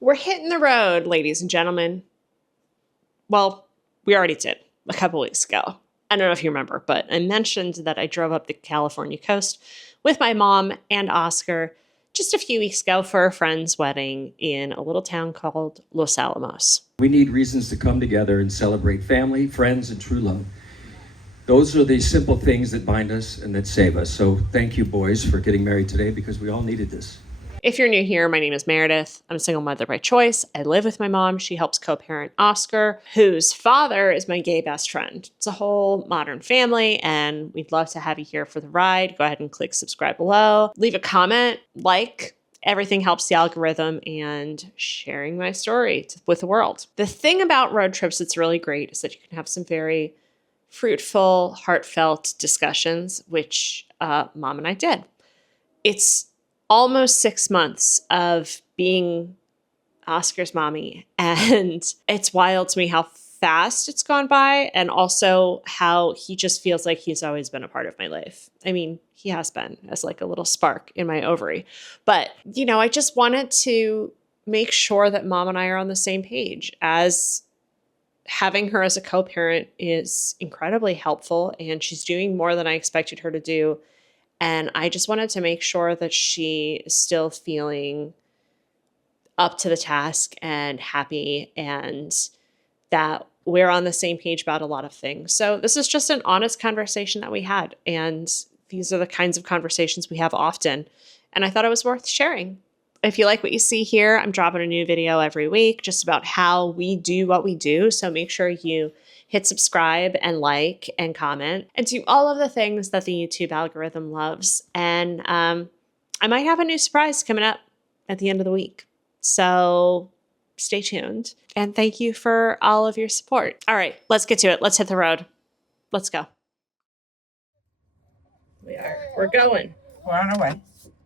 We're hitting the road, ladies and gentlemen. Well, we already did a couple weeks ago. I don't know if you remember, but I mentioned that I drove up the California coast with my mom and Oscar just a few weeks ago for a friend's wedding in a little town called Los Alamos. We need reasons to come together and celebrate family, friends, and true love. Those are the simple things that bind us and that save us. So thank you, boys, for getting married today, because we all needed this. If you're new here, my name is Meredith. I'm a single mother by choice. I live with my mom. She helps co-parent Oscar, whose father is my gay best friend. It's a whole modern family, and we'd love to have you here for the ride. Go ahead and click subscribe below. Leave a comment, like. Everything helps the algorithm and sharing my story with the world. The thing about road trips that's really great is that you can have some very fruitful, heartfelt discussions, which Mom and I did. It's almost 6 months of being Oscar's mommy, and it's wild to me how fast it's gone by, and also how he just feels like he's always been a part of my life. I mean, he has been, as like a little spark in my ovary. But, you know, I just wanted to make sure that Mom and I are on the same page, as having her as a co-parent is incredibly helpful, and she's doing more than I expected her to do. And I just wanted to make sure that she is still feeling up to the task and happy, and that we're on the same page about a lot of things. So this is just an honest conversation that we had. And these are the kinds of conversations we have often. And I thought it was worth sharing. If you like what you see here, I'm dropping a new video every week just about how we do what we do. So make sure you hit subscribe and like and comment and do all of the things that the YouTube algorithm loves. And I might have a new surprise coming up at the end of the week. So stay tuned. And thank you for all of your support. All right, let's get to it. Let's hit the road. Let's go. We're going. We're on our way.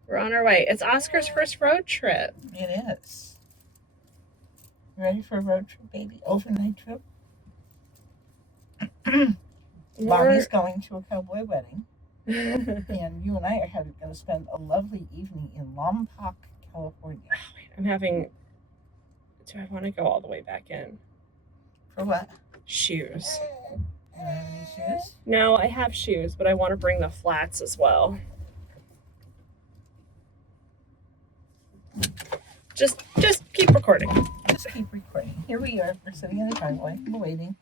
We're on our way. It's Oscar's first road trip. It is. You ready for a road trip, baby? Overnight trip? Mommy's going to a cowboy wedding. And you and I are going to spend a lovely evening in Lompoc, California. Do I want to go all the way back in? For what? Shoes. You don't have any shoes? No, I have shoes, but I want to bring the flats as well. Just keep recording. Just keep recording. Here we are. We're sitting in the driveway. We're waiting.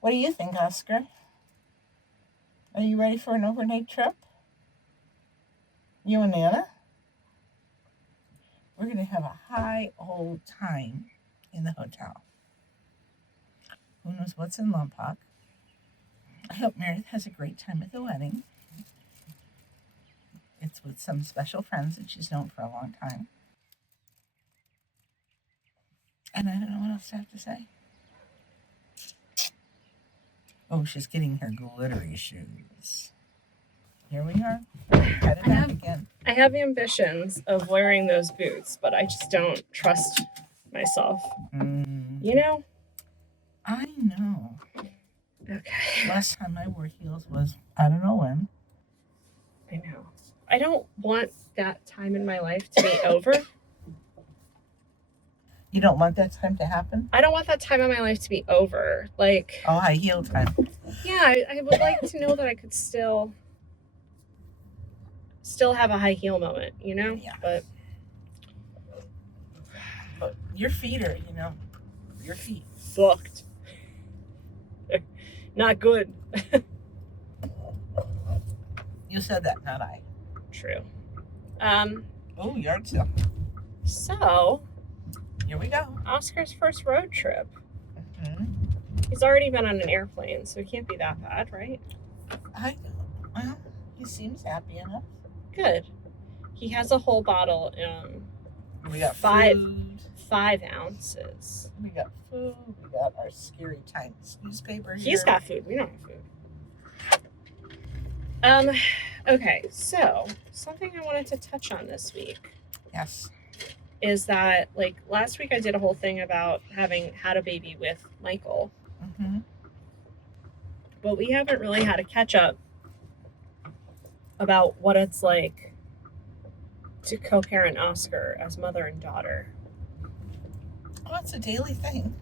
What do you think, Oscar? Are you ready for an overnight trip? You and Nana? We're going to have a high old time in the hotel. Who knows what's in Lompoc? I hope Meredith has a great time at the wedding. It's with some special friends that she's known for a long time. And I don't know what else to have to say. Oh, she's getting her glittery shoes. Here we are. Headed back again. I have ambitions of wearing those boots, but I just don't trust myself. You know? I know. Okay. Last time I wore heels was, I don't know when. I know. I don't want that time in my life to be over. You don't want that time to happen? I don't want that time in my life to be over. Like, oh, high heel time. Yeah, I would like to know that I could still have a high heel moment, you know? Yeah. But your feet are, your feet. Fucked. Not good. You said that, not I. True. Oh, yard sale. So, here we go. Oscar's first road trip. Mm-hmm. He's already been on an airplane, so it can't be that bad, right? Well, he seems happy enough. Good. He has a whole bottle. We got five food. 5 ounces. We got food. We got our Scary Times newspaper here. He's got food. We don't have food. Okay, so something I wanted to touch on this week. Yes. Is that, like, last week I did a whole thing about having had a baby with Michael. Mm-hmm. But we haven't really had a catch up about what it's like to co-parent Oscar as mother and daughter. Oh, it's a daily thing.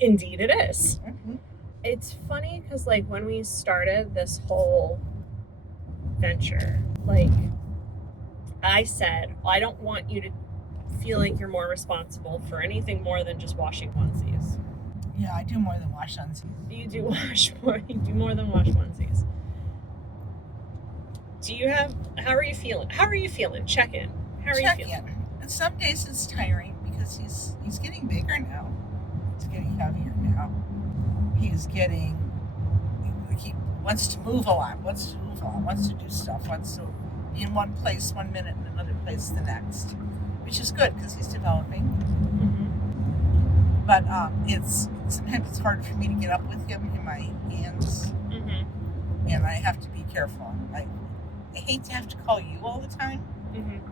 Indeed it is. Mm-hmm. It's funny because, like, when we started this whole venture, like, I said, well, I don't want you to feel like you're more responsible for anything more than just washing onesies. Yeah, I do more than wash onesies. You do wash more. You do more than wash onesies. Do you have? How are you feeling? How are you feeling? Check in. How are you feeling? And some days it's tiring because he's getting bigger now. He's getting heavier now. He wants to move a lot. Wants to do stuff. Wants to be in one place 1 minute and another place the next, which is good because he's developing. Mm-hmm. But sometimes it's hard for me to get up with him in my hands, and I have to be careful. I hate to have to call you all the time,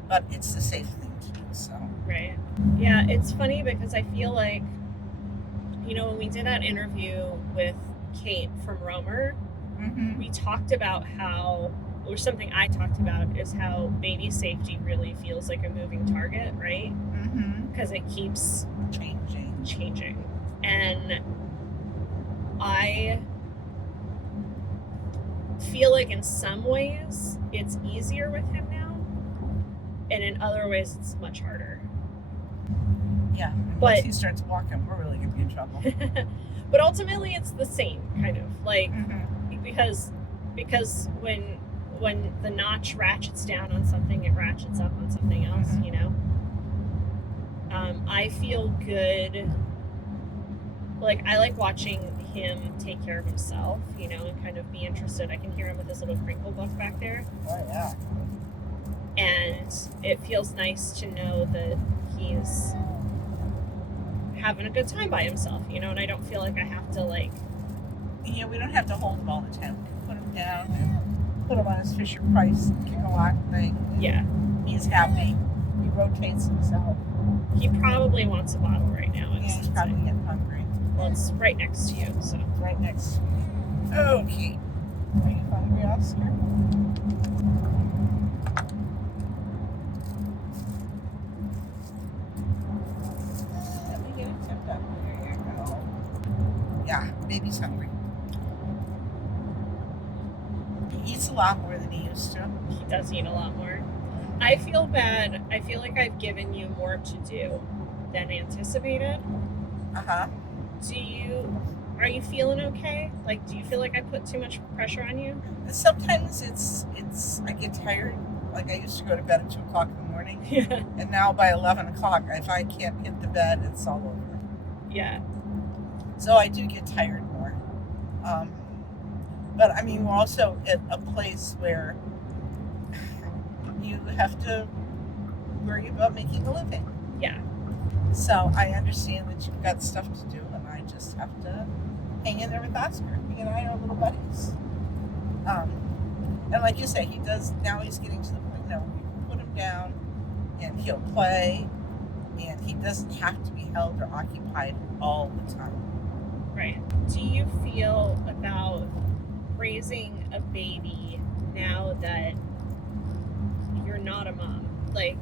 but it's the safe thing to do. So right, yeah, it's funny because I feel like, when we did that interview with Kate from Romer, we talked about how, or something I talked about, is how baby safety really feels like a moving target, right? Because it keeps changing. And I feel like in some ways it's easier with him now, and in other ways it's much harder. Yeah, but once he starts walking, we're really going to be in trouble. But ultimately it's the same, kind of, like, because when the notch ratchets down on something, it ratchets up on something else, I feel good. Like, I like watching him take care of himself, and kind of be interested. I can hear him with his little crinkle book back there. Oh, yeah. And it feels nice to know that he's having a good time by himself, and I don't feel like I have to, like... Yeah, we don't have to hold him all the time. We can put him down and put him on his Fisher-Price kick-a-lock thing. Yeah. He's happy. He rotates himself. He probably wants a bottle right now. Yeah, he's probably getting hungry. Well, it's right next to you, so... Right next to me. Okay. Are you hungry, Oscar? Let me get it tipped up. There you go. Yeah, baby's hungry. He eats a lot more than he used to. He does eat a lot more. I feel bad. I feel like I've given you more to do than anticipated. Are you feeling okay? Like, do you feel like I put too much pressure on you? Sometimes I get tired. Like, I used to go to bed at 2 o'clock in the morning. Yeah. And now by 11 o'clock, if I can't hit the bed, it's all over. Yeah. So I do get tired more. But I mean, we're also at a place where you have to worry about making a living. Yeah. So I understand that you've got stuff to do, and I just have to hang in there with Oscar. He and I are little buddies. And like you say, now he's getting to the point now where we can put him down and he'll play, and he doesn't have to be held or occupied all the time. Right. Do you feel about raising a baby now that you're not a mom? Like,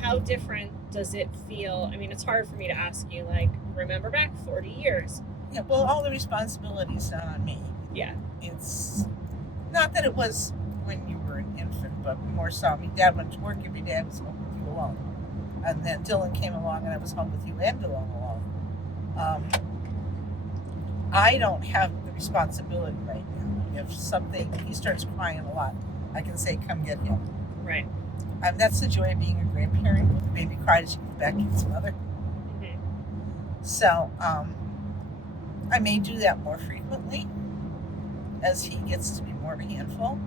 how different does it feel? I mean, it's hard for me to ask you, like, remember back 40 years. Yeah, well, all the responsibility's not on me. Yeah. It's not that it was when you were an infant, but more so. I mean, Dad went to work every day. I was home with you alone. And then Dylan came along, and I was home with you and Dylan alone. I don't have the responsibility right now. If he starts crying a lot, I can say, come get him. Right. That's the joy of being a grandparent. When the baby cries, you go back to its mother. So, I may do that more frequently as he gets to be more of a handful.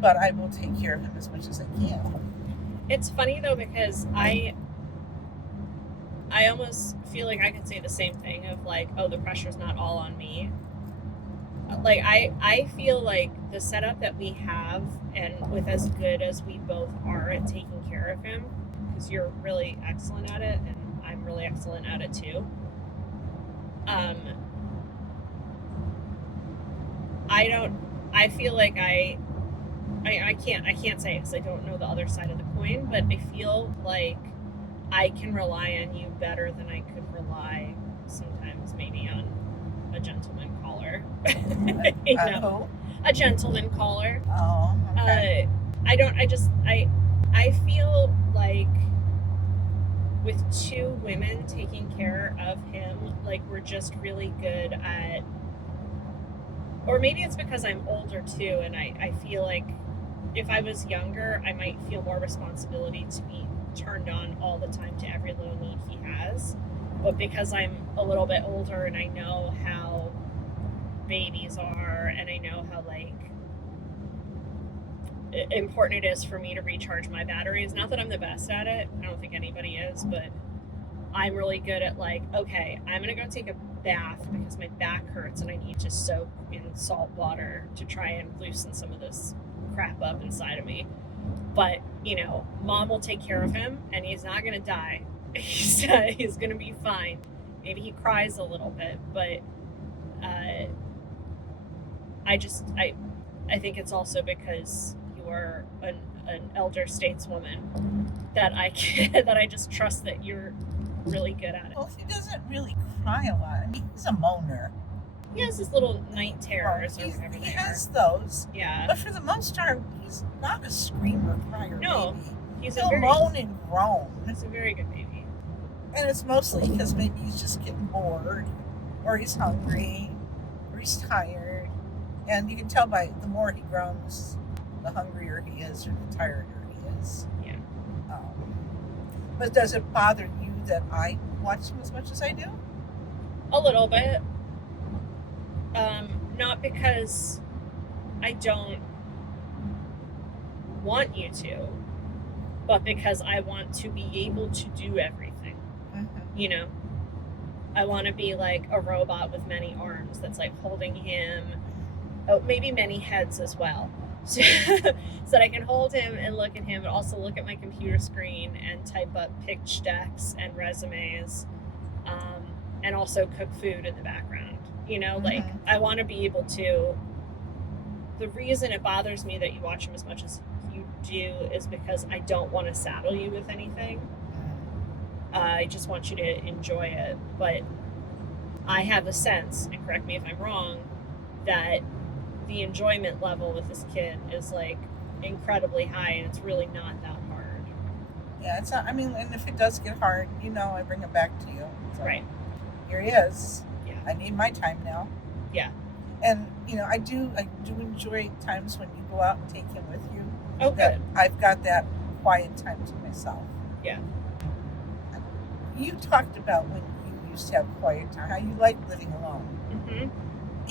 But I will take care of him as much as I can. It's funny, though, because I almost feel like I could say the same thing of, like, oh, the pressure's not all on me. Like, I feel like the setup that we have, and with as good as we both are at taking care of him, because you're really excellent at it, and I'm really excellent at it too. I feel like I can't say, because I don't know the other side of the coin, but I feel like I can rely on you better than I could rely sometimes maybe on a gentleman caller. You know, a gentleman caller. Oh, okay. I feel like with two women taking care of him, like we're just really good at, or maybe it's because I'm older too, and I feel like if I was younger, I might feel more responsibility to be turned on all the time to every little need he has. But because I'm a little bit older and I know how babies are, and I know how like important it is for me to recharge my batteries. Not that I'm the best at it. I don't think anybody is, but I'm really good at like, okay, I'm gonna go take a bath because my back hurts and I need to soak in salt water to try and loosen some of this crap up inside of me. But you know, mom will take care of him and he's not gonna die. He's gonna be fine. Maybe he cries a little bit, but I think it's also because you are an elder stateswoman that I just trust that you're really good at it. Well, he doesn't really cry a lot. I mean, he's a moaner. He has his little night terrors or whatever He they has are. those. Yeah. But for the most part, he's not a screamer, crier No, baby. He'll moan and groan. He's a very good baby. And it's mostly because maybe he's just getting bored, or he's hungry, or he's tired. And you can tell by the more he groans, the hungrier he is, or the tireder he is. Yeah. But does it bother you that I watch him as much as I do? A little bit. Not because I don't want you to, but because I want to be able to do everything. Mm-hmm. You know? I want to be like a robot with many arms that's like holding him, maybe many heads as well. So that I can hold him and look at him, but also look at my computer screen and type up pitch decks and resumes, and also cook food in the background. You know, like I want to be able to. The reason it bothers me that you watch him as much as you do is because I don't want to saddle you with anything. I just want you to enjoy it. But I have the sense, and correct me if I'm wrong, that the enjoyment level with this kid is like incredibly high, and it's really not that hard. Yeah, it's not. I mean, and if it does get hard, you know, I bring it back to you. So Right. Here he is. Yeah. I need my time now. Yeah. And you know, I do enjoy times when you go out and take him with you. Oh, that good. I've got that quiet time to myself. Yeah. You talked about when you used to have quiet time, how you like living alone. Mm-hmm.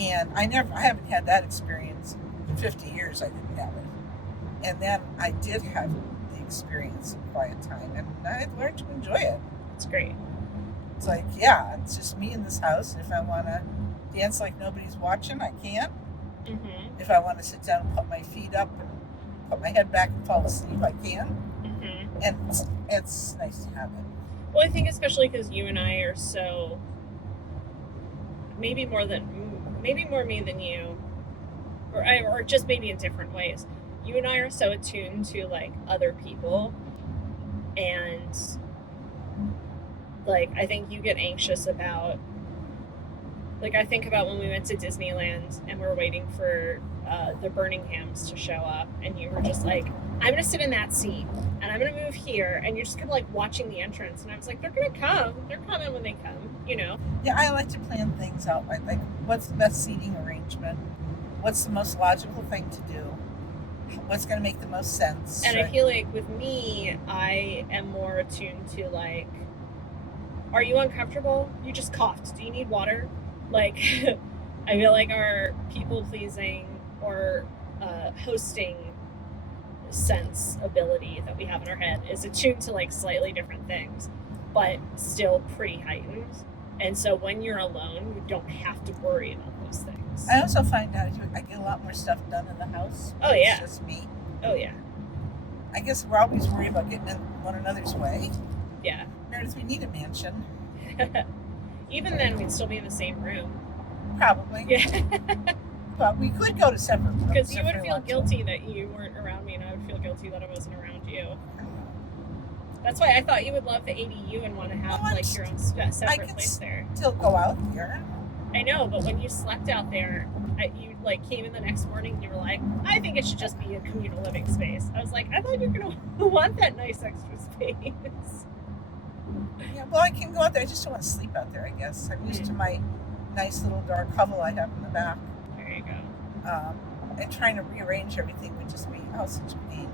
And I haven't had that experience in 50 years. I didn't have it. And then I did have the experience of quiet time, and I learned to enjoy it. It's great. It's like, yeah, it's just me in this house. And if I want to dance like nobody's watching, I can. Mm-hmm. If I want to sit down and put my feet up and put my head back and fall asleep, I can. Mm-hmm. And it's nice to have it. Well, I think especially because you and I are so, maybe more me than you, or just maybe in different ways. You and I are so attuned to like other people, and like I think you get anxious about, like I think about when we went to Disneyland and we're waiting for the Birminghams to show up, and you were just like, I'm gonna sit in that seat and I'm gonna move here, and you're just kind of like watching the entrance, and I was like, they're coming when they come, you know. Yeah, I like to plan things out. Like what's the best seating arrangement? What's the most logical thing to do? What's going to make the most sense? And I feel like with me, I am more attuned to like, are you uncomfortable? You just coughed. Do you need water? Like, I feel like our people pleasing or hosting sense ability that we have in our head is attuned to like slightly different things, but still pretty heightened. And so when you're alone, you don't have to worry about those things. I also find out I get a lot more stuff done in the house. Oh, yeah. It's just me. Oh, yeah. I guess we're always worried about getting in one another's way. Yeah. Whereas we need a mansion. Even then, we'd still be in the same room. Probably. Yeah. But we could go to separate rooms. Because you if would we feel want to. guilty that you weren't around me, and I would feel guilty that I wasn't around you. That's why I thought you would love the ADU and want to have Well, like your own I separate can place there. still go out there. I know, but when you slept out there, you like came in the next morning and you were like, I think it should just be a communal living space. I was like, I thought you were gonna want that nice extra space. Yeah, well, I can go out there. I just don't want to sleep out there, I guess. I'm used to my nice little dark hovel I have in the back. There you go. And trying to rearrange everything would just be, such a pain.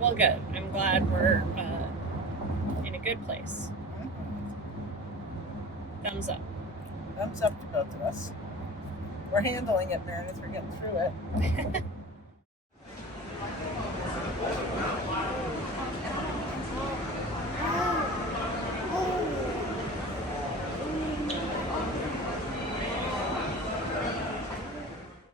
Well, good. I'm glad we're in a good place. Thumbs up. Thumbs up to both of us. We're handling it, Meredith. We're getting through it.